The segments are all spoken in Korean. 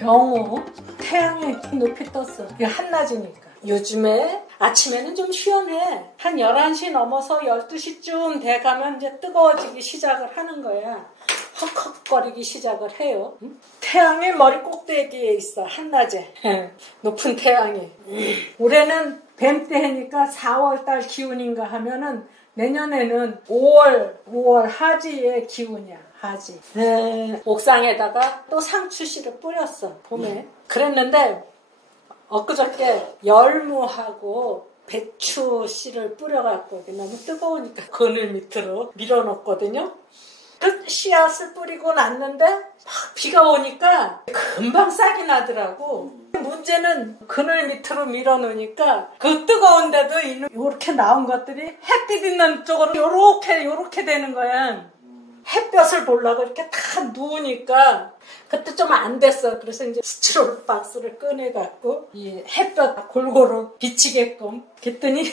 병호 태양이 높이 떴어. 이게 한낮이니까. 요즘에 아침에는 좀 시원해. 한 11시 넘어서 12시쯤 돼가면 이제 뜨거워지기 시작을 하는 거야. 헉헉거리기 시작을 해요. 태양이 머리 꼭대기에 있어. 한낮에. 높은 태양이. 올해는 뱀때니까 4월달 기운인가 하면은 내년에는 5월 하지의 기운이야. 하지. 옥상에다가 또 상추씨를 뿌렸어. 봄에. 그랬는데 엊그저께 열무하고 배추씨를 뿌려갖고 너무 뜨거우니까 그늘 밑으로 밀어놓거든요. 그 씨앗을 뿌리고 났는데 막 비가 오니까 금방 싹이 나더라고. 문제는 그늘 밑으로 밀어놓으니까 그 뜨거운데도 이렇게 나온 것들이 햇빛 있는 쪽으로 요렇게 되는 거야. 햇볕을 보려고 이렇게 다 누우니까 그때 좀 안 됐어. 그래서 이제 스티로폼 박스를 꺼내갖고 이 햇볕 골고루 비치게끔 그랬더니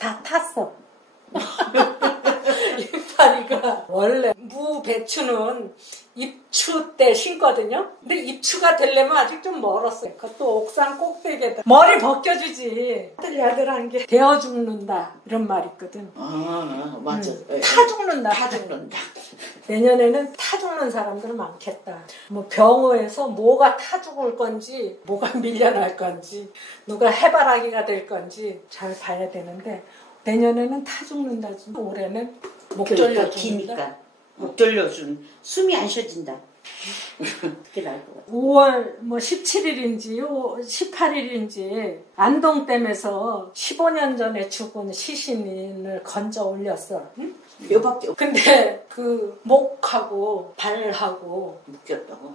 다 탔어. 이파리가 원래 무 배추는 입추 때 심거든요. 근데 입추가 되려면 아직 좀 멀었어요. 그것도 옥상 꼭대기에다 머리 벗겨주지. 야들야들한 게 데워 죽는다 이런 말 있거든. 아 맞아. 타 죽는다. 타 죽는다. 내년에는 타 죽는 사람들은 많겠다. 뭐 병원에서 뭐가 타 죽을 건지 뭐가 밀려날 건지 누가 해바라기가 될 건지 잘 봐야 되는데 내년에는 타 죽는다지. 올해는 목 졸려 기니까 목 졸려준 숨이 안 쉬어진다. 그게 나을 것 같아. 5월 뭐 17일인지 18일인지 안동댐에서 15년 전에 죽은 시신을 건져 올렸어. 응? 뼈밖에 없. 근데 그 목하고 발하고 묶였다고?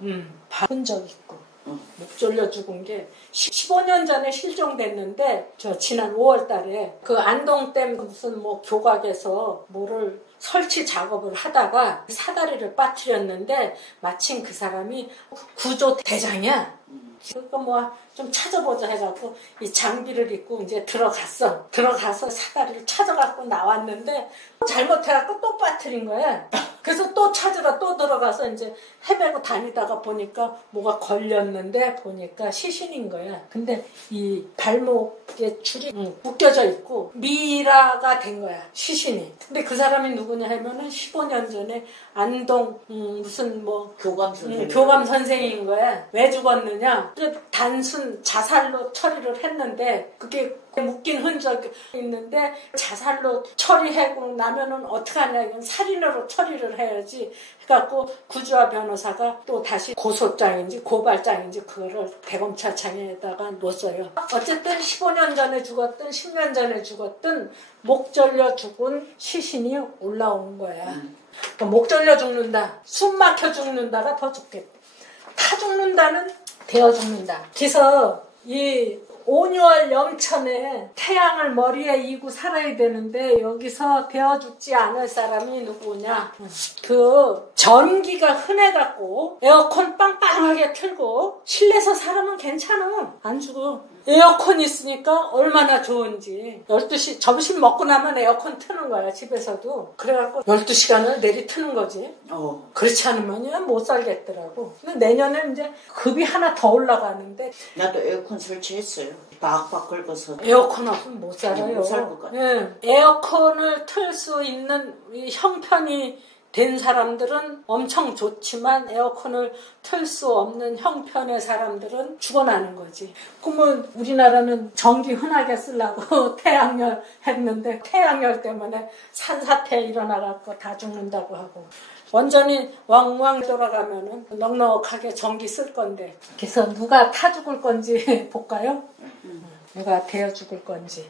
박은 적 있고. 목 졸려 죽은 게 15년 전에 실종됐는데 저 지난 5월 달에 그 안동댐 무슨 뭐 교각에서 뭐를 설치 작업을 하다가 사다리를 빠뜨렸는데 마침 그 사람이 구조 대장이야. 그러니까 뭐 좀 찾아보자 해갖고 이 장비를 입고 이제 들어가서 사다리를 찾아갖고 나왔는데 잘못해갖고 또 빠뜨린 거야. 그래서 또 찾으러 또 들어가서 이제 헤매고 다니다가 보니까 뭐가 걸렸는데 보니까 시신인 거야. 근데 이 발목에 줄이 묶여져 있고 미라가 된 거야. 시신이. 근데 그 사람이 누구냐 하면은 15년 전에 안동 무슨 뭐 교감 선생인 거야. 왜 죽었느냐? 단순 자살로 처리를 했는데 그게 묶인 흔적이 있는데 자살로 처리하고 나면은 어떡하냐, 이건 살인으로 처리를 해야지 해갖고 구주와 변호사가 또 다시 고소장인지 고발장인지 그거를 대검찰청에다가 놓았어요. 어쨌든 15년 전에 죽었든 10년 전에 죽었든 목 졸려 죽은 시신이 올라온 거야. 그러니까 목 졸려 죽는다, 숨 막혀 죽는다가 더 죽겠다. 타 죽는다는 데워 죽는다. 그래서 이 온유월 염천에 태양을 머리에 이고 살아야 되는데 여기서 데워 죽지 않을 사람이 누구냐? 그 전기가 흔해갖고 에어컨 빵빵하게 틀고 실내에서 살아면 괜찮아. 안 죽어. 에어컨 있으니까 얼마나 좋은지. 12시 점심 먹고 나면 에어컨 트는 거야, 집에서도. 그래갖고 12시간을 내리 트는 거지. 그렇지 않으면 못 살겠더라고. 근데 내년에 이제 급이 하나 더 올라가는데 나도 에어컨 설치했어요. 박박 긁어서. 에어컨 없으면 못 살아요. 못 살 것 같아. 네. 에어컨을 틀 수 있는 이 형편이 된 사람들은 엄청 좋지만 에어컨을 틀 수 없는 형편의 사람들은 죽어나는 거지. 그러면 우리나라는 전기 흔하게 쓰려고 태양열 했는데 태양열 때문에 산사태 일어나갖고 다 죽는다고 하고 완전히 왕왕 돌아가면은 넉넉하게 전기 쓸 건데. 그래서 누가 타 죽을 건지 볼까요? 누가 데워 죽을 건지.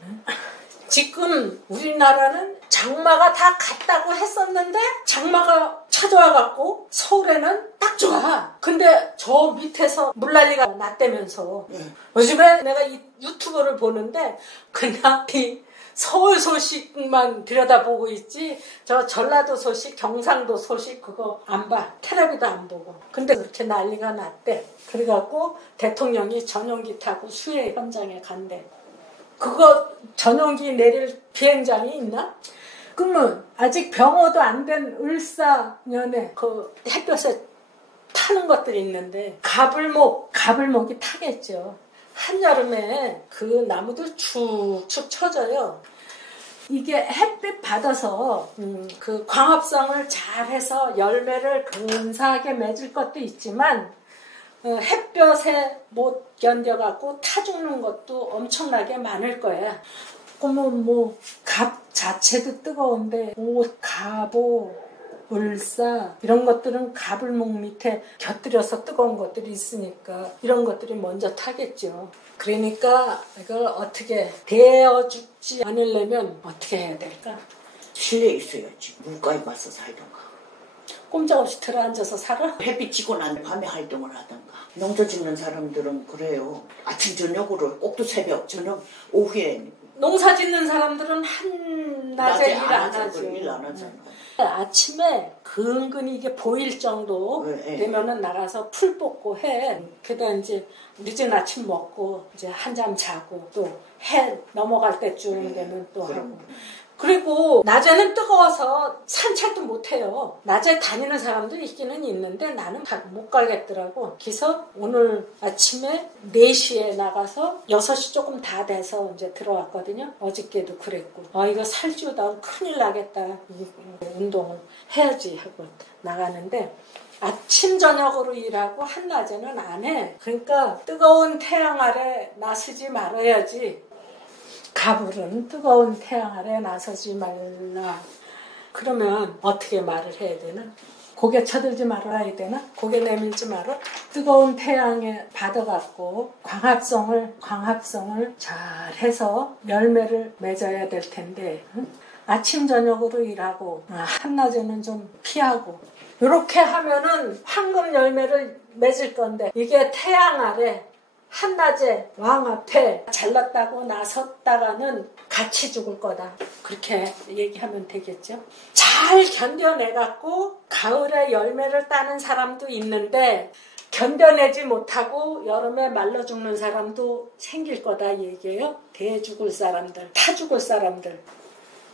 지금 우리나라는 장마가 다 갔다고 했었는데 장마가 찾아와갖고 서울에는 딱 좋아. 근데 저 밑에서 물난리가 났다면서. 요즘에 내가 이 유튜브를 보는데 그냥 이 서울 소식만 들여다보고 있지 저 전라도 소식, 경상도 소식 그거 안 봐. 텔레비도 안 보고. 근데 그렇게 난리가 났대. 그래갖고 대통령이 전용기 타고 수해 현장에 간대. 그거 전용기 내릴 비행장이 있나? 그러면 아직 병호도 안 된 을사년에 그 햇볕에 타 타는 것들이 있는데 가불목이 타겠죠. 한여름에 그 나무들 축축 처져요. 이게 햇빛 받아서 그 광합성을 잘해서 열매를 근사하게 맺을 것도 있지만 햇볕에 못 견뎌갖고 타 죽는 것도 엄청나게 많을 거야. 그러면 갑 자체도 뜨거운데 옷, 갑오, 울사 이런 것들은 가불목 밑에 곁들여서 뜨거운 것들이 있으니까 이런 것들이 먼저 타겠죠. 그러니까 이걸 어떻게 데워 죽지 않으려면 어떻게 해야 될까? 실내에 있어야지. 물가에 가서 살던가. 꼼짝없이 들어앉아서 살아? 햇빛 지고 난 밤에 활동을 하던가. 농사 짓는 사람들은 그래요. 아침 저녁으로 꼭두 새벽 저녁 오후에. 농사 짓는 사람들은 한낮에 일 안 하죠. 일 안 하잖아. 아침에 근근히 이게 보일 정도 되면은 나가서 풀 뽑고 해. 그다 이제 늦은 아침 먹고 이제 한잠 자고 또 해 넘어갈 때쯤 되면 또 하고. 그리고 낮에는 뜨거워서 산책도 못 해요. 낮에 다니는 사람도 있기는 있는데 나는 못 가겠더라고. 그래서 오늘 아침에 4시에 나가서 6시 조금 다 돼서 이제 들어왔거든요. 어저께도 그랬고. 이거 살찌우다 큰일 나겠다. 운동을 해야지 하고 나가는데 아침 저녁으로 일하고 한낮에는 안 해. 그러니까 뜨거운 태양 아래 나서지 말아야지. 가불은 뜨거운 태양 아래 나서지 말라. 그러면 어떻게 말을 해야 되나? 고개 쳐들지 말아야 되나? 고개 내밀지 말아? 뜨거운 태양에 받아갖고 광합성을 잘 해서 열매를 맺어야 될 텐데 아침 저녁으로 일하고 한낮에는 좀 피하고 이렇게 하면은 황금 열매를 맺을 건데 이게 태양 아래 한낮에 왕 앞에 잘났다고 나섰다가는 같이 죽을 거다. 그렇게 얘기하면 되겠죠. 잘 견뎌내갖고 가을에 열매를 따는 사람도 있는데 견뎌내지 못하고 여름에 말라 죽는 사람도 생길 거다 얘기예요. 대 죽을 사람들, 타 죽을 사람들.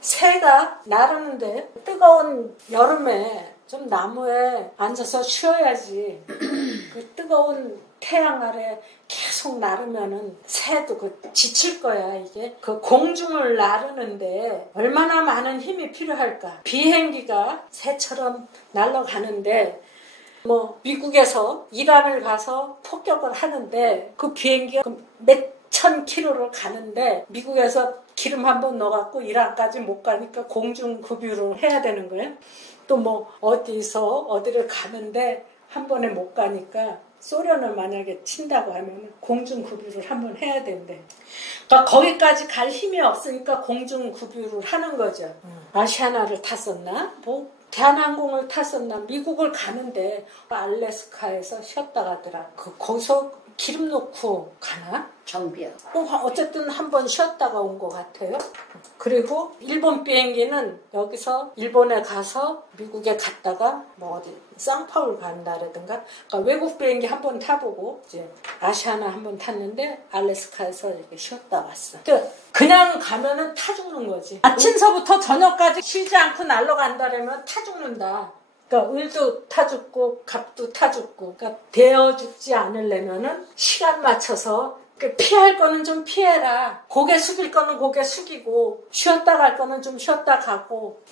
새가 나르는데 뜨거운 여름에 좀 나무에 앉아서 쉬어야지. 그 뜨거운 태양 아래 계속 나르면은 새도 지칠 거야. 이게 그 공중을 나르는데 얼마나 많은 힘이 필요할까. 비행기가 새처럼 날아가는데 미국에서 이란을 가서 폭격을 하는데 그 비행기가 몇천 킬로를 가는데 미국에서 기름 한번 넣어갖고 이란까지 못 가니까 공중 급유를 해야 되는 거예요. 또 어디를 가는데 한 번에 못 가니까 소련을 만약에 친다고 하면 공중급유를 한번 해야 된대. 그러니까 거기까지 갈 힘이 없으니까 공중급유를 하는 거죠. 아시아나를 탔었나? 대한항공을 탔었나? 미국을 가는데 알래스카에서 쉬었다 가더라. 거기서 기름 넣고 가나? 정비하고. 어쨌든 한번 쉬었다가 온 것 같아요. 그리고 일본 비행기는 여기서 일본에 가서 미국에 갔다가 어디 상파울 간다라든가 그러니까 외국 비행기 한번 타보고 이제 아시아나 한번 탔는데 알래스카에서 이렇게 쉬었다 왔어. 그냥 가면은 타 죽는 거지. 아침서부터 저녁까지 쉬지 않고 날아간다라면 타 죽는다. 그러니까 을도 타 죽고 갑도 타 죽고 그러니까 데워 죽지 않으려면은 시간 맞춰서 피할 거는 좀 피해라. 고개 숙일 거는 고개 숙이고 쉬었다 갈 거는 좀 쉬었다 가고.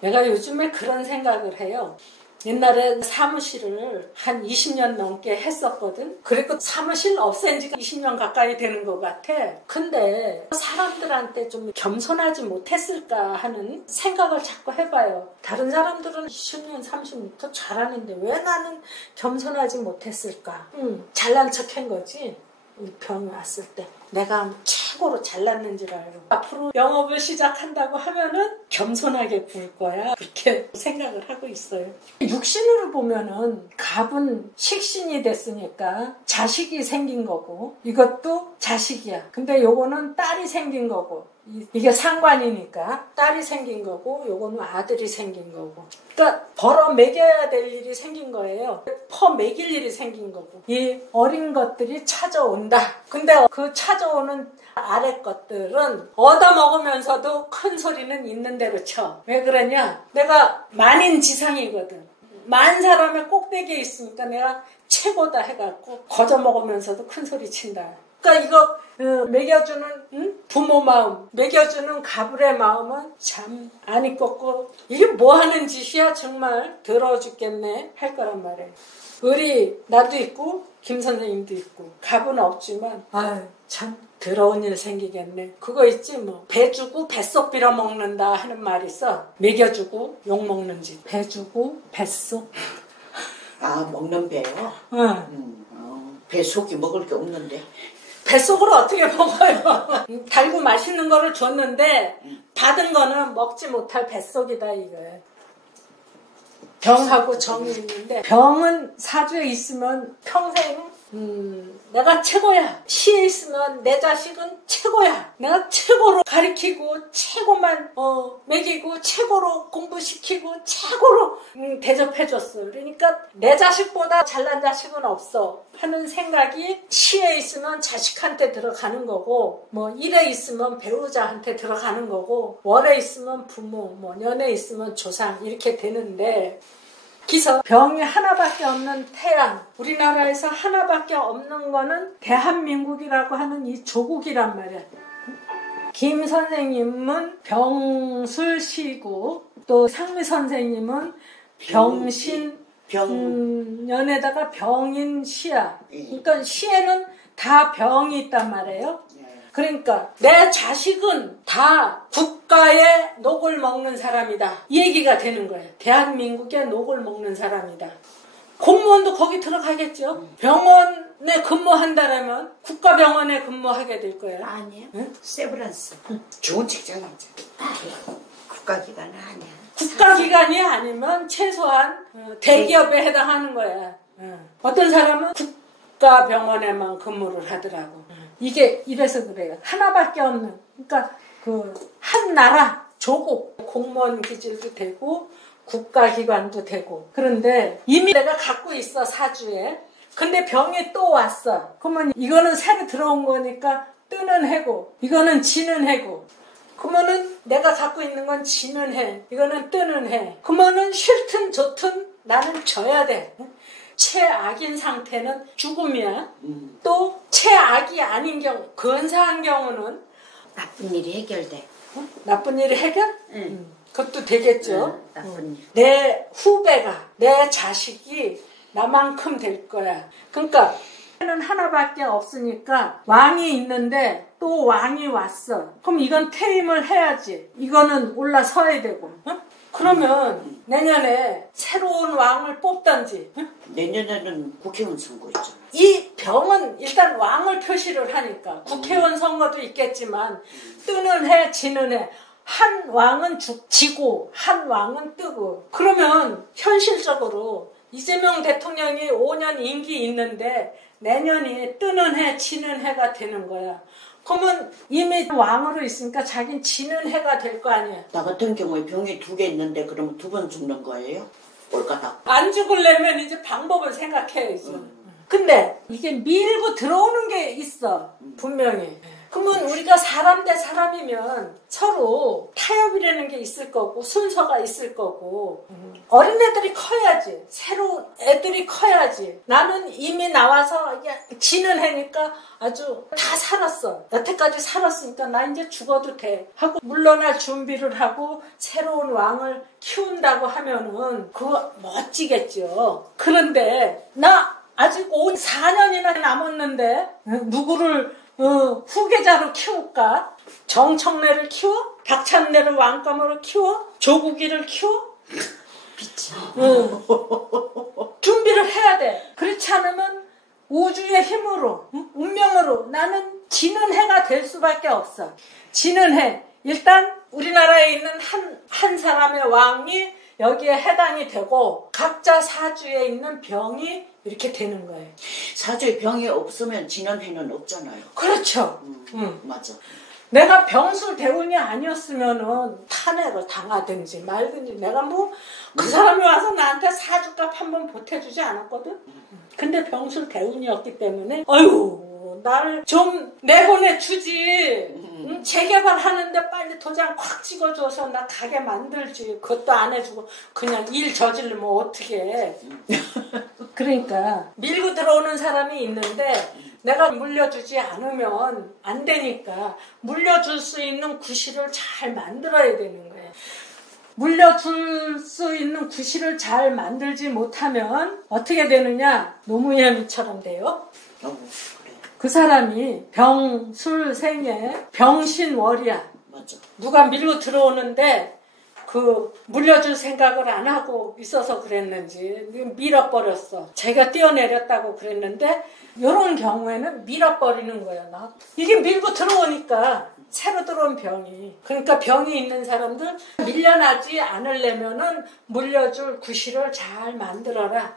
내가 요즘에 그런 생각을 해요. 옛날에 사무실을 한 20년 넘게 했었거든. 그리고 사무실 없앤 지가 20년 가까이 되는 것 같아. 근데 사람들한테 좀 겸손하지 못했을까 하는 생각을 자꾸 해봐요. 다른 사람들은 20년, 30년 더 잘하는데 왜 나는 겸손하지 못했을까? 잘난 척한 거지. 이 병이 왔을 때 내가 최고로 잘났는 줄 알고 앞으로 영업을 시작한다고 하면은 겸손하게 굴 거야. 그렇게 생각을 하고 있어요. 육신으로 보면은 갑은 식신이 됐으니까 자식이 생긴 거고 이것도 자식이야. 근데 요거는 딸이 생긴 거고 이게 상관이니까 딸이 생긴 거고 요거는 아들이 생긴 거고 그러니까 벌어 먹여야 될 일이 생긴 거예요. 퍼 먹일 일이 생긴 거고 이 어린 것들이 찾아온다. 근데 그 찾아오는 아래 것들은 얻어먹으면서도 큰 소리는 있는 대로 쳐. 왜 그러냐? 내가 만인지상이거든. 만 사람의 꼭대기에 있으니까 내가 최고다 해갖고 거저 먹으면서도 큰 소리 친다. 그러니까 이거 먹여주는 부모 마음, 먹여주는 가불의 마음은 참 안 잊겠고 이게 뭐 하는 짓이야 정말 더러워 죽겠네 할 거란 말이에요. 우리 나도 있고 김 선생님도 있고 갑은 없지만 아유 참 더러운 일 생기겠네. 그거 있지 뭐 배 주고 뱃속 빌어먹는다 하는 말이 있어. 먹여주고 욕먹는 짓. 배 주고 뱃속. 아 먹는 배요? 응. 뱃속이 먹을 게 없는데. 뱃속으로 어떻게 먹어요? 달고 맛있는 거를 줬는데 받은 거는 먹지 못할 뱃속이다 이거예요. 병하고 정이 있는데 병은 사주에 있으면 평생 내가 최고야. 시에 있으면 내 자식은 최고야. 내가 최고로 가르치고 최고만 먹이고 최고로 공부시키고 최고로 대접해줬어. 그러니까 내 자식보다 잘난 자식은 없어 하는 생각이 시에 있으면 자식한테 들어가는 거고 뭐 일에 있으면 배우자한테 들어가는 거고 월에 있으면 부모 뭐 년에 있으면 조상 이렇게 되는데 기서 병이 하나밖에 없는 태양, 우리나라에서 하나밖에 없는 거는 대한민국이라고 하는 이 조국이란 말이야. 김 선생님은 병술시고 또 상미 선생님은 병신 연에다가 병인시야. 그러니까 시에는 다 병이 있단 말이에요. 그러니까 내 자식은 다 국가의 녹을 먹는 사람이다. 이 얘기가 되는 거예요. 대한민국의 녹을 먹는 사람이다. 공무원도 거기 들어가겠죠. 병원에 근무한다라면 국가병원에 근무하게 될 거예요. 아니요. 응? 세브란스. 좋은 직장이죠. 국가기관은 아니야. 국가기관이 아니면 최소한 대기업에 해당하는 거야. 어떤 사람은 국가병원에만 근무를 하더라고. 이게 이래서 그래요. 하나밖에 없는. 그러니까 한 나라 조국 공무원 기질도 되고 국가기관도 되고. 그런데 이미 내가 갖고 있어 사주에. 근데 병이 또 왔어. 그러면 이거는 새로 들어온 거니까 뜨는 해고 이거는 지는 해고. 그러면은 내가 갖고 있는 건 지는 해. 이거는 뜨는 해. 그러면은 싫든 좋든 나는 져야 돼. 최악인 상태는 죽음이야. 또 최악이 아닌 경우, 근사한 경우는 나쁜 일이 해결돼. 나쁜 일이 해결? 그것도 되겠죠. 나쁜 일. 내 후배가, 내 자식이 나만큼 될 거야. 그러니까 는 하나밖에 없으니까 왕이 있는데 또 왕이 왔어. 그럼 이건 퇴임을 해야지. 이거는 올라서야 되고. 그러면 내년에 새로운 왕을 뽑던지. 내년에는 국회의원 선거 있잖아. 이 병은 일단 왕을 표시를 하니까 국회의원 선거도 있겠지만 뜨는 해 지는 해 한 왕은 지고 한 왕은 뜨고. 그러면 현실적으로 이재명 대통령이 5년 임기 있는데 내년이 뜨는 해 지는 해가 되는 거야. 그러면 이미 왕으로 있으니까 자기는 지는 해가 될 거 아니야. 나 같은 경우에 병이 2개 있는데 그러면 2번 죽는 거예요? 꼴까닥. 안 죽으려면 이제 방법을 생각해야죠. 근데 이게 밀고 들어오는 게 있어. 분명히. 그러면 우리가 사람 대 사람이면 서로 타협이라는 게 있을 거고 순서가 있을 거고 어린애들이 커야지. 새로운 애들이 커야지. 나는 이미 나와서 지는 해니까 아주 다 살았어. 여태까지 살았으니까 나 이제 죽어도 돼 하고 물러날 준비를 하고 새로운 왕을 키운다고 하면은 그거 멋지겠죠. 그런데 나 아직 4년이나 남았는데 누구를 후계자로 키울까? 정청래를 키워? 박찬래를 왕감으로 키워? 조국이를 키워? 미치. 준비를 해야 돼. 그렇지 않으면 우주의 힘으로, 운명으로 나는 지는 해가 될 수밖에 없어. 지는 해. 일단 우리나라에 있는 한 사람의 왕이 여기에 해당이 되고 각자 사주에 있는 병이 이렇게 되는 거예요. 사주에 병이 없으면 지는 해는 없잖아요. 그렇죠. 맞아. 내가 병술 대운이 아니었으면은 탄핵을 당하든지 말든지 내가 뭐 그 사람이 와서 나한테 사주값 한번 보태주지 않았거든. 근데 병술 대운이었기 때문에 아유 날 좀 내보내주지. 재개발하는데 빨리 도장 콱 찍어줘서 나 가게 만들지. 그것도 안 해주고 그냥 일 저질르면 어떻게 해. 그러니까 밀고 들어오는 사람이 있는데 내가 물려주지 않으면 안 되니까 물려줄 수 있는 구실을 잘 만들어야 되는 거예요. 물려줄 수 있는 구실을 잘 만들지 못하면 어떻게 되느냐? 노무현이처럼 돼요. 그 사람이 병술생에 병신월이야. 맞아. 누가 밀고 들어오는데 그 물려줄 생각을 안 하고 있어서 그랬는지 밀어버렸어. 제가 뛰어내렸다고 그랬는데 이런 경우에는 밀어버리는 거야. 나 이게 밀고 들어오니까 새로 들어온 병이. 그러니까 병이 있는 사람들 밀려나지 않으려면은 물려줄 구실을 잘 만들어라.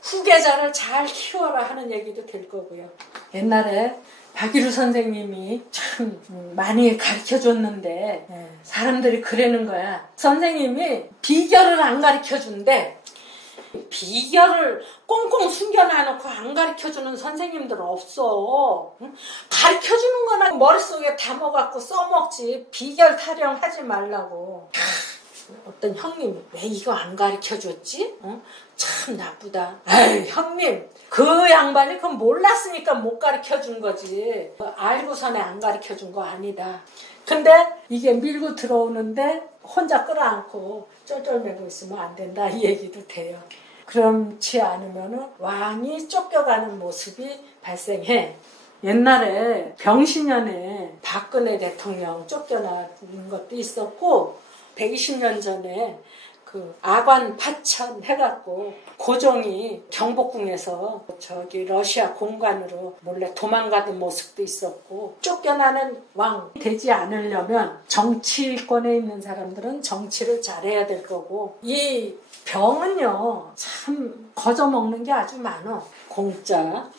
후계자를 잘 키워라 하는 얘기도 될 거고요. 옛날에 박일우 선생님이 참 많이 가르쳐줬는데 사람들이 그러는 거야. 선생님이 비결을 안 가르쳐준대. 비결을 꽁꽁 숨겨놔놓고 안 가르쳐주는 선생님들 없어. 가르쳐주는 거나 머릿속에 담아갖고 써먹지. 비결 타령하지 말라고. 어떤 형님이 왜 이거 안 가르쳐줬지? 참 나쁘다. 아유 형님 그 양반이 그건 몰랐으니까 못 가르쳐준 거지. 알고서는 안 가르쳐준 거 아니다. 근데 이게 밀고 들어오는데 혼자 끌어안고 쫄쫄매고 있으면 안 된다 이 얘기도 돼요. 그렇지 않으면 왕이 쫓겨가는 모습이 발생해. 옛날에 병신년에 박근혜 대통령 쫓겨나는 것도 있었고 120년 전에 그 아관 파천 해갖고 고종이 경복궁에서 저기 러시아 공관으로 몰래 도망가던 모습도 있었고 쫓겨나는 왕 되지 않으려면 정치권에 있는 사람들은 정치를 잘해야 될 거고 이 병은요 참 거저먹는 게 아주 많아. 공짜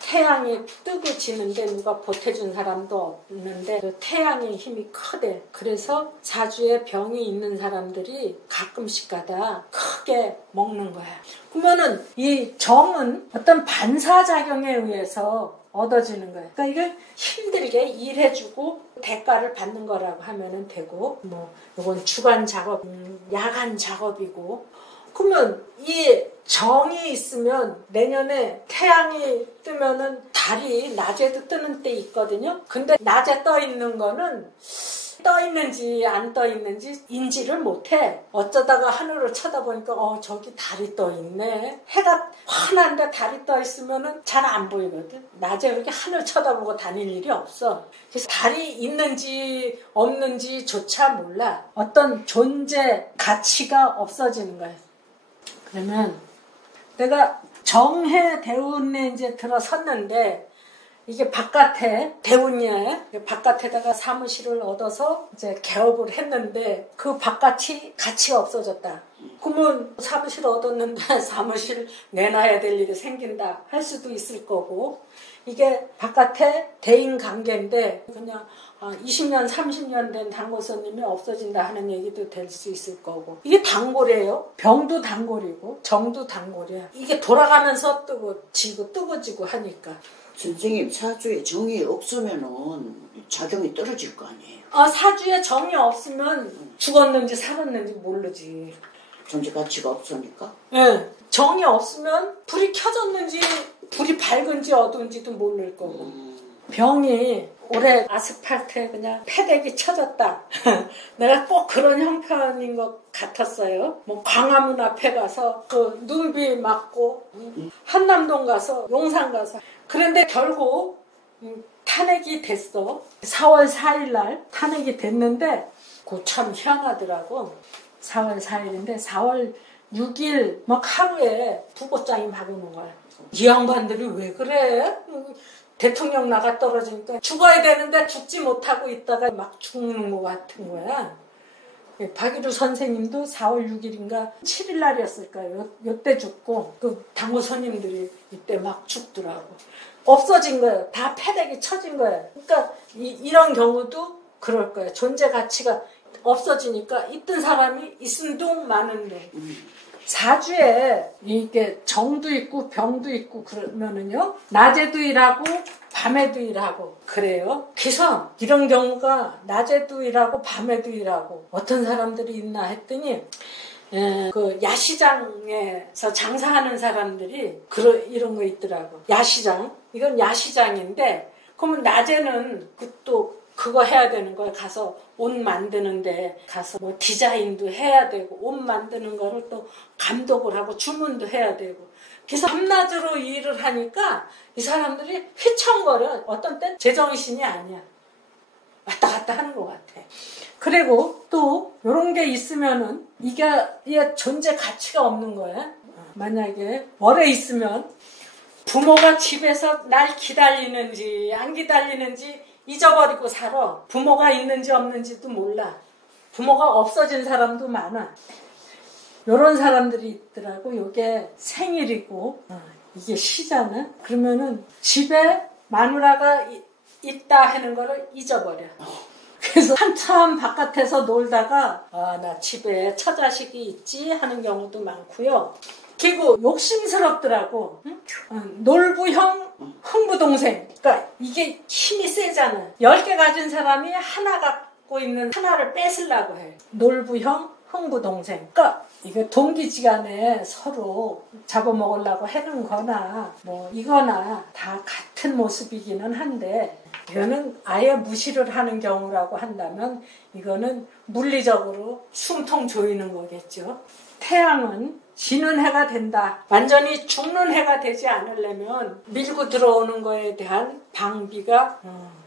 태양이 뜨고 지는데 누가 보태준 사람도 없는데 그 태양의 힘이 크대. 그래서 사주에 병이 있는 사람들이 가끔씩 가다 크게 먹는 거야. 그러면은 이 정은 어떤 반사작용에 의해서 얻어지는 거야. 그러니까 이걸 힘들게 일해주고 대가를 받는 거라고 하면은 되고 뭐 이건 주간 작업, 야간 작업이고 그러면 이 정이 있으면 내년에 태양이 뜨면은 달이 낮에도 뜨는 때 있거든요. 근데 낮에 떠 있는 거는 떠 있는지 안 떠 있는지 인지를 못해. 어쩌다가 하늘을 쳐다보니까 저기 달이 떠 있네. 해가 환한데 달이 떠 있으면은 잘 안 보이거든. 낮에 그렇게 하늘 쳐다보고 다닐 일이 없어. 그래서 달이 있는지 없는지조차 몰라. 어떤 존재 가치가 없어지는 거야. 그러면 내가 정해 대운에 이제 들어섰는데 이게 바깥에 대운이에 바깥에다가 사무실을 얻어서 이제 개업을 했는데 그 바깥이 가치가 없어졌다. 그러면 사무실 얻었는데 사무실 내놔야 될 일이 생긴다 할 수도 있을 거고 이게 바깥에 대인 관계인데 그냥 20년 30년 된 단골손님이 없어진다 하는 얘기도 될 수 있을 거고 이게 단골이에요. 병도 단골이고 정도 단골이야. 이게 돌아가면서 뜨고 지고 뜨고 지고 하니까 선생님 사주에 정이 없으면은 작용이 떨어질 거 아니에요. 사주에 정이 없으면 죽었는지 살았는지 모르지. 존재 가치가 없으니까. 네. 정이 없으면 불이 켜졌는지 불이 밝은지 어두운지도 모를 거고. 병이 올해 아스팔트에 그냥 패대기 쳐졌다. 내가 꼭 그런 형편인 것 같았어요. 뭐 광화문 앞에 가서 그 눈비 맞고 한남동 가서 용산 가서 그런데 결국 탄핵이 됐어. 4월 4일 날 탄핵이 됐는데 그거 참 희한하더라고. 4월 4일인데 4월 6일 막 하루에 부고장이 막 오는 거야. 이 양반들이 왜 그래? 대통령 나가 떨어지니까 죽어야 되는데 죽지 못하고 있다가 막 죽는 것 같은 거야. 박일우 선생님도 4월 6일인가 7일 날이었을까요? 요때 죽고 그 당구 손님들이 이때 막 죽더라고. 없어진 거예요. 다 패대기 쳐진 거예요. 그러니까 이런 경우도 그럴 거예요. 존재 가치가 없어지니까 있던 사람이 있은 둥 마는 둥. 사주에 이게 정도 있고 병도 있고 그러면은요, 낮에도 일하고 밤에도 일하고 그래요. 그래서 이런 경우가 낮에도 일하고 밤에도 일하고 어떤 사람들이 있나 했더니 그 야시장에서 장사하는 사람들이 이런 거 있더라고. 야시장, 이건 야시장인데 그러면 낮에는 또 그거 해야 되는 거야. 가서 옷 만드는데 가서 뭐 디자인도 해야 되고 옷 만드는 거를 또 감독을 하고 주문도 해야 되고. 그래서 밤낮으로 일을 하니까 이 사람들이 휘청거려. 어떤 땐 제정신이 아니야. 왔다 갔다 하는 것 같아. 그리고 또 이런 게 있으면은 이게 존재 가치가 없는 거야. 만약에 월에 있으면 부모가 집에서 날 기다리는지 안 기다리는지 잊어버리고 살아. 부모가 있는지 없는지도 몰라. 부모가 없어진 사람도 많아. 요런 사람들이 있더라고. 요게 생일이고 이게 시잖아. 그러면은 집에 마누라가 있다 하는 거를 잊어버려. 그래서 한참 바깥에서 놀다가 나 집에 처자식이 있지 하는 경우도 많고요. 그리고 욕심스럽더라고. 응? 놀부형 흥부동생. 그러니까 이게 힘이 세잖아. 10개 가진 사람이 하나 갖고 있는 하나를 뺏으려고 해. 놀부형 흥부동생. 그러니까 이게 동기지간에 서로 잡아먹으려고 하는 거나 뭐 이거나 다 같은 모습이기는 한데, 이거는 아예 무시를 하는 경우라고 한다면 이거는 물리적으로 숨통 조이는 거겠죠. 태양은 지는 해가 된다. 완전히 죽는 해가 되지 않으려면 밀고 들어오는 거에 대한 방비가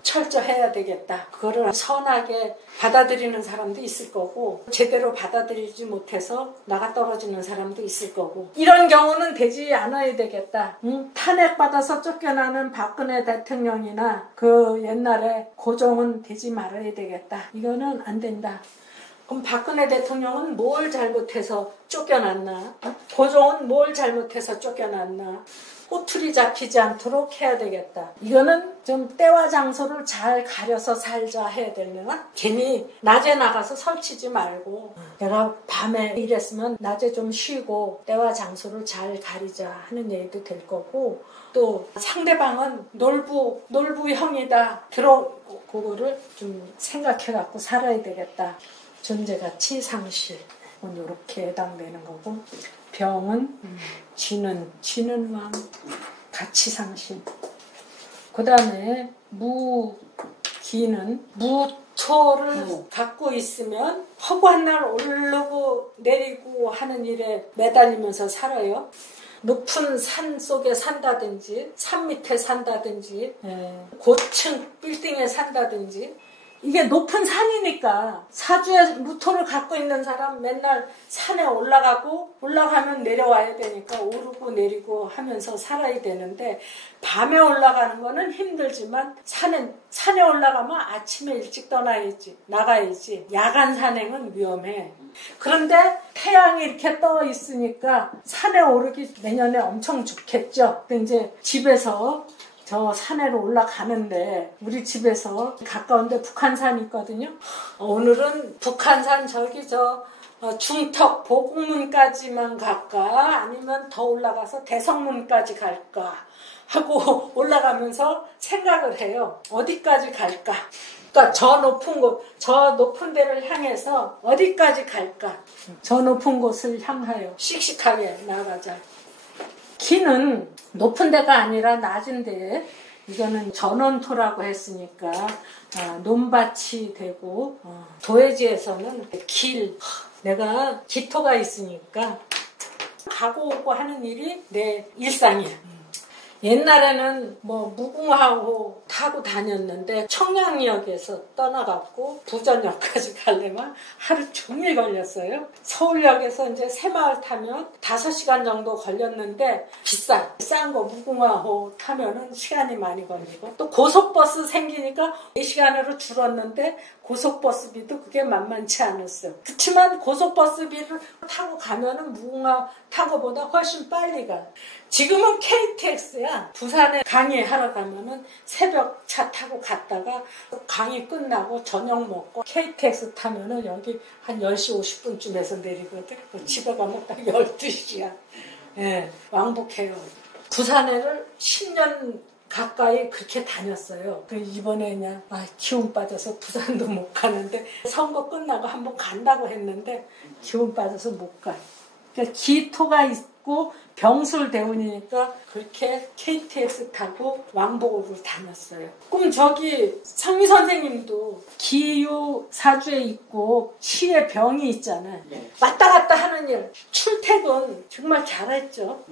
철저해야 되겠다. 그거를 선하게 받아들이는 사람도 있을 거고, 제대로 받아들이지 못해서 나가 떨어지는 사람도 있을 거고, 이런 경우는 되지 않아야 되겠다. 탄핵받아서 쫓겨나는 박근혜 대통령이나 그 옛날에 고종은 되지 말아야 되겠다. 이거는 안 된다. 그럼 박근혜 대통령은 뭘 잘못해서 쫓겨났나? 고종은 뭘 잘못해서 쫓겨났나? 꼬투리 잡히지 않도록 해야 되겠다. 이거는 좀 때와 장소를 잘 가려서 살자 해야 되려나? 괜히 낮에 나가서 설치지 말고, 내가 밤에 일했으면 낮에 좀 쉬고 때와 장소를 잘 가리자 하는 얘기도 될 거고, 또 상대방은 놀부형이다. 그거를 좀 생각해 갖고 살아야 되겠다. 존재가치 상실. 이렇게 해당되는 거고, 병은 지는 왕, 가치 상실. 그 다음에 무기는 무토를 갖고 있으면 허구한 날 오르고 내리고 하는 일에 매달리면서 살아요. 높은 산 속에 산다든지 산 밑에 산다든지 고층 빌딩에 산다든지, 이게 높은 산이니까 사주에 무토를 갖고 있는 사람 맨날 산에 올라가면 내려와야 되니까 오르고 내리고 하면서 살아야 되는데, 밤에 올라가는 거는 힘들지만 산에 올라가면 아침에 일찍 나가야지. 야간 산행은 위험해. 그런데 태양이 이렇게 떠 있으니까 산에 오르기 내년에 엄청 좋겠죠. 근데 이제 집에서 저 산에로 올라가는데, 우리 집에서 가까운데 북한산이 있거든요. 오늘은 북한산 중턱 보국문까지만 갈까? 아니면 더 올라가서 대성문까지 갈까? 하고 올라가면서 생각을 해요. 어디까지 갈까? 그러니까 저 높은 데를 향해서 어디까지 갈까? 저 높은 곳을 향하여 씩씩하게 나가자. 기는 높은 데가 아니라 낮은 데에, 이거는 전원토라고 했으니까 논밭이 되고, 도해지에서는 내가 기토가 있으니까 가고 오고 하는 일이 내 일상이야. 옛날에는 무궁화호 타고 다녔는데 청량역에서 떠나갖고 부전역까지 가려면 하루 종일 걸렸어요. 서울역에서 이제 새마을 타면 5시간 정도 걸렸는데 싼 거 무궁화호 타면은 시간이 많이 걸리고, 또 고속버스 생기니까 4시간으로 줄었는데 고속버스비도 그게 만만치 않았어. 그렇지만 고속버스비를 타고 가면은 무궁화 타고보다 훨씬 빨리 가. 지금은 KTX야. 부산에 강의하러 가면은 새벽 차 타고 갔다가 강의 끝나고 저녁 먹고 KTX 타면은 여기 한 10시 50분쯤에서 내리거든. 집에 가면 딱 12시야. 예, 왕복해요. 부산에를 10년 가까이 그렇게 다녔어요. 이번에 그냥 기운 빠져서 부산도 못 가는데 선거 끝나고 한번 간다고 했는데 기운 빠져서 못 가. 그러니까 기토가 있고 병술대운이니까 그렇게 KTX 타고 왕복으로 다녔어요. 그럼 저기 상미 선생님도 기유 사주에 있고 시에 병이 있잖아요. 네. 왔다 갔다 하는 일 출퇴근 정말 잘했죠.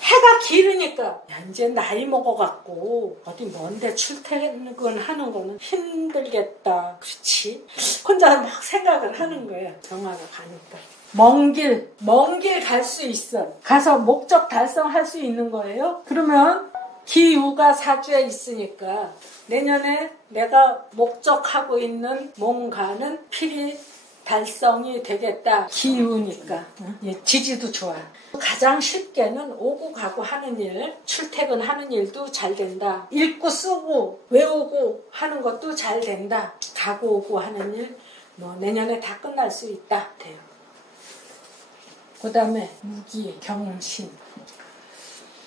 해가 길으니까 야, 이제 나이 먹어갖고 어디 먼데 출퇴근하는 거는 힘들겠다. 그렇지? 혼자 막 생각을 하는 거예요. 정화가 가니까. 먼 길 갈 수 있어. 가서 목적 달성할 수 있는 거예요. 그러면 기유가 사주에 있으니까 내년에 내가 목적하고 있는 뭔가는 필히 달성이 되겠다. 기우니까. 지지도 좋아. 가장 쉽게는 오고 가고 하는 일, 출퇴근하는 일도 잘 된다. 읽고 쓰고 외우고 하는 것도 잘 된다. 가고 오고 하는 일 내년에 다 끝날 수 있다. 돼요. 그 다음에 무기, 경신.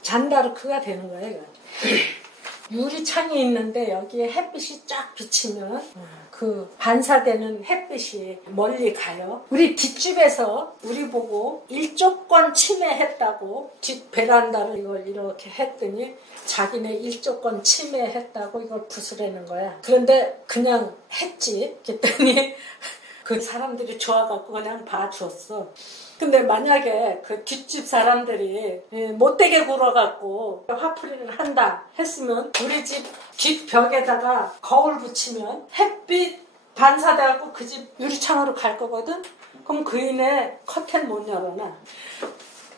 잔다르크가 되는 거예요. 유리창이 있는데 여기에 햇빛이 쫙 비치면 그 반사되는 햇빛이 멀리 가요. 우리 뒷집에서 우리 보고 일조권 침해했다고 집 베란다를 이걸 이렇게 했더니 자기네 일조권 침해했다고 이걸 부수려는 거야. 그런데 그냥 했지. 그랬더니 그 사람들이 좋아갖고 그냥 봐줬어. 근데 만약에 그 뒷집 사람들이 못되게 굴어갖고 화풀이를 한다 했으면 우리 집 뒷벽에다가 거울 붙이면 햇빛 반사돼갖고 그 집 유리창으로 갈 거거든? 그럼 그인의 커튼 못 열어놔.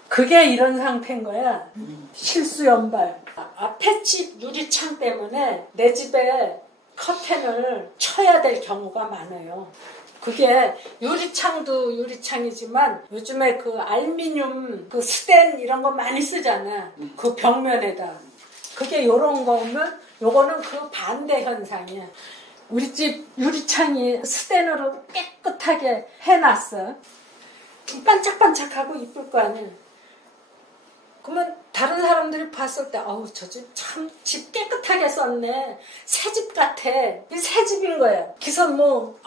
그게 이런 상태인 거야. 실수연발. 앞에 집 유리창 때문에 내 집에 커튼을 쳐야 될 경우가 많아요. 그게 유리창도 유리창이지만 요즘에 그 알루미늄 그 스텐 이런 거 많이 쓰잖아. 그 벽면에다. 그게 요런 거면 요거는 그 반대 현상이야. 우리 집 유리창이 스텐으로 깨끗하게 해놨어. 반짝반짝하고 이쁠 거 아니야. 그러면 다른 사람들이 봤을 때 어우 저 집 참 집 깨끗하게 썼네. 새 집 같아. 이 새 집인 거야. 그래서 뭐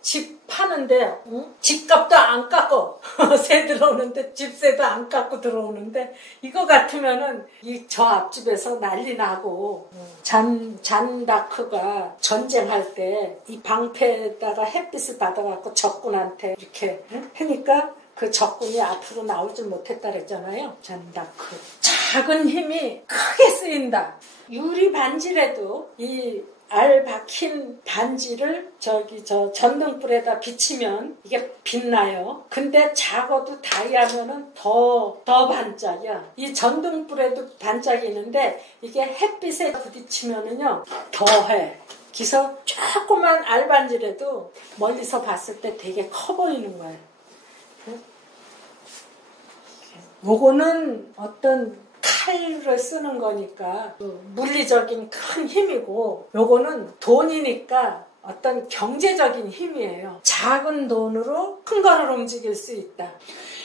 집 파는데 집값도 안 깎고 새 들어오는데 집세도 안 깎고 들어오는데 이거 같으면은 저 앞집에서 난리 나고 잔다크가 전쟁할 때 이 방패에다가 햇빛을 받아갖고 적군한테 이렇게 하니까 그 적군이 앞으로 나올 줄 못했다 그랬잖아요. 잔다크. 작은 힘이 크게 쓰인다. 유리 반지라도 이 알 박힌 반지를 저 전등불에다 비치면 이게 빛나요. 근데 작아도 다이아면은 더 반짝이야. 이 전등불에도 반짝이 있는데 이게 햇빛에 부딪히면은요 더해. 그래서 조그만 알반지라도 멀리서 봤을 때 되게 커 보이는 거예요. 요거는 어떤 칼을 쓰는 거니까 물리적인 큰 힘이고 요거는 돈이니까 어떤 경제적인 힘이에요. 작은 돈으로 큰 거를 움직일 수 있다.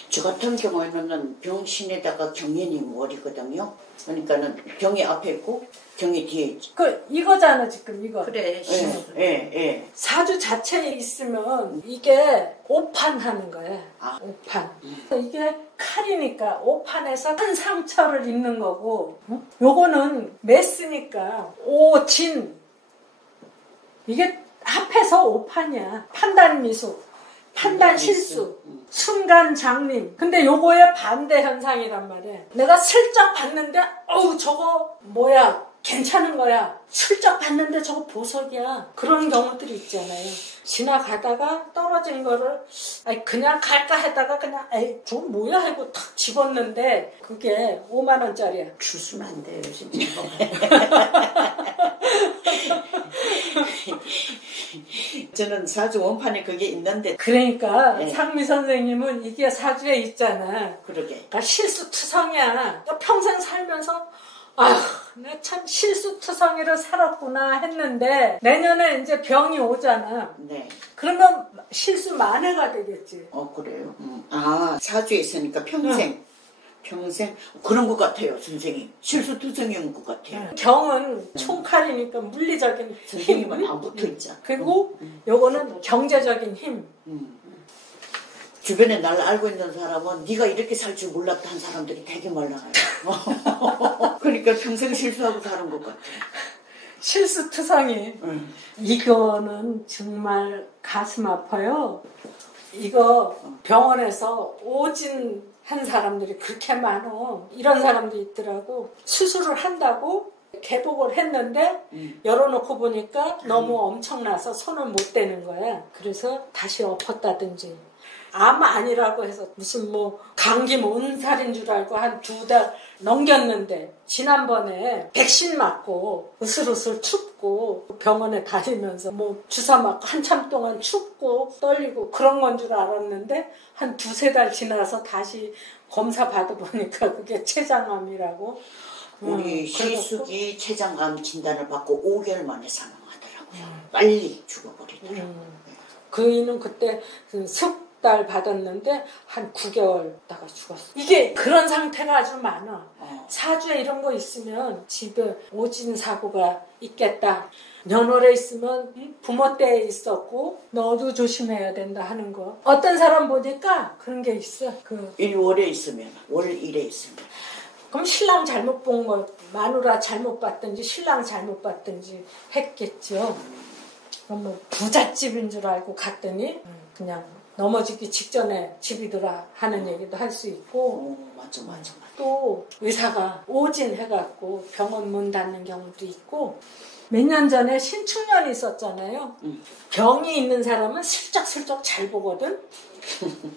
저 같은 경우에는 병신에다가 경인이 월이거든요. 그러니까는 병이 앞에 있고 경이 뒤에 있지. 이거잖아 지금 이거. 그래. 예. 사주 자체에 있으면 이게 오판하는 거야. 오판. 이게 칼이니까 오판에서 큰 상처를 입는 거고 요거는 메스니까 오진. 이게 합해서 오판이야. 판단 미수. 판단 실수, 순간 장림. 근데 요거의 반대 현상이란 말이야. 내가 슬쩍 봤는데 저거 뭐야 괜찮은 거야. 슬쩍 봤는데 저거 보석이야. 그런 경우들이 있잖아요. 지나가다가 떨어진 거를 그냥 갈까 했다가 그냥 저거 뭐야 하고 탁 집었는데 그게 5만 원짜리야. 주시면 안 돼요 진짜. 저는 사주 원판에 그게 있는데. 그러니까 네. 상미 선생님은 이게 사주에 있잖아. 그러게. 그러니까 실수투성이야. 평생 살면서 아휴, 내가 참 실수투성이로 살았구나 했는데 내년에 이제 병이 오잖아. 네. 그러면 실수 만회가 되겠지. 그래요? 아, 사주에 있으니까 평생. 평생 그런 것 같아요, 선생님. 실수투성인 것 같아요. 경은 총칼이니까 물리적인 선생님은 힘. 안 붙어 있잖아. 그리고 요거는 경제적인 힘. 주변에 날 알고 있는 사람은 네가 이렇게 살 줄 몰랐다 한 사람들이 되게 많아요. 그러니까 평생 실수하고 사는 것 같아. 실수투성이. 이거는 정말 가슴 아파요. 이거 병원에서 오진 한 사람들이 그렇게 많어. 이런 사람도 있더라고. 수술을 한다고 개복을 했는데 열어놓고 보니까 너무 엄청나서 손을 못 대는 거야. 그래서 다시 엎었다든지. 암 아니라고 해서 무슨 뭐 감기 몸살인 줄 알고 한 2달 넘겼는데 지난번에 백신 맞고 으슬으슬 춥고 병원에 다니면서 뭐 주사 맞고 한참 동안 춥고 떨리고 그런 건 줄 알았는데 한 2-3달 지나서 다시 검사 받아보니까 그게 췌장암이라고. 우리 시숙이 췌장암 진단을 받고 5개월 만에 사망하더라고요. 빨리 죽어버리더라고요. 그 이는 그때 달 받았는데 한 9개월 있다가 죽었어. 이게 그런 상태가 아주 많아. 사주에 이런 거 있으면 집에 오진 사고가 있겠다. 연월에 있으면 부모 때 있었고 너도 조심해야 된다 하는 거. 어떤 사람 보니까 그런 게 있어. 그 1월에 있으면 월 1에 있으면 그럼 신랑 잘못 본 거 마누라 잘못 봤든지 신랑 잘못 봤든지 했겠죠. 그럼 뭐 부잣집인 줄 알고 갔더니 그냥 넘어지기 직전에 집이더라 하는 얘기도 할 수 있고. 맞아. 또 의사가 오진해갖고 병원 문 닫는 경우도 있고. 몇 년 전에 신축년이 있었잖아요. 병이 있는 사람은 슬쩍슬쩍 잘 보거든.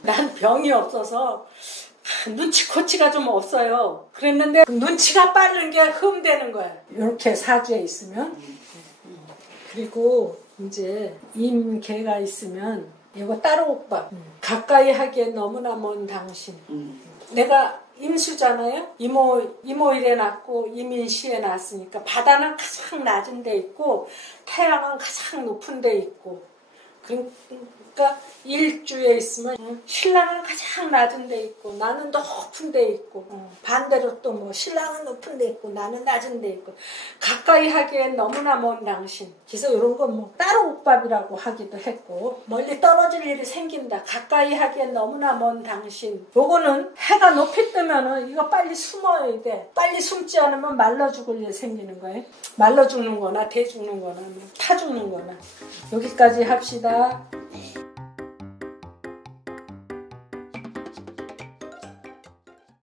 난 병이 없어서 눈치코치가 좀 없어요. 그랬는데 눈치가 빠른 게 흠되는 거야. 이렇게 사주에 있으면. 그리고 이제 임계가 있으면 이거 따로 오빠. 가까이 하기엔 너무나 먼 당신. 내가 임수잖아요. 이모일에 낳고 이민시에 낳았으니까 바다는 가장 낮은 데 있고 태양은 가장 높은 데 있고. 그러니까 일주에 있으면 신랑은 가장 낮은 데 있고 나는 높은 데 있고 반대로 또 뭐 신랑은 높은 데 있고 나는 낮은 데 있고 가까이 하기엔 너무나 먼 당신. 그래서 이런 건 뭐 따로 옥밥이라고 하기도 했고 멀리 떨어질 일이 생긴다. 가까이 하기엔 너무나 먼 당신. 요거는 해가 높이 뜨면은 이거 빨리 숨어야 돼. 빨리 숨지 않으면 말라 죽을 일 생기는 거예요. 말라 죽는 거나 대 죽는 거나 타 죽는 거나. 여기까지 합시다.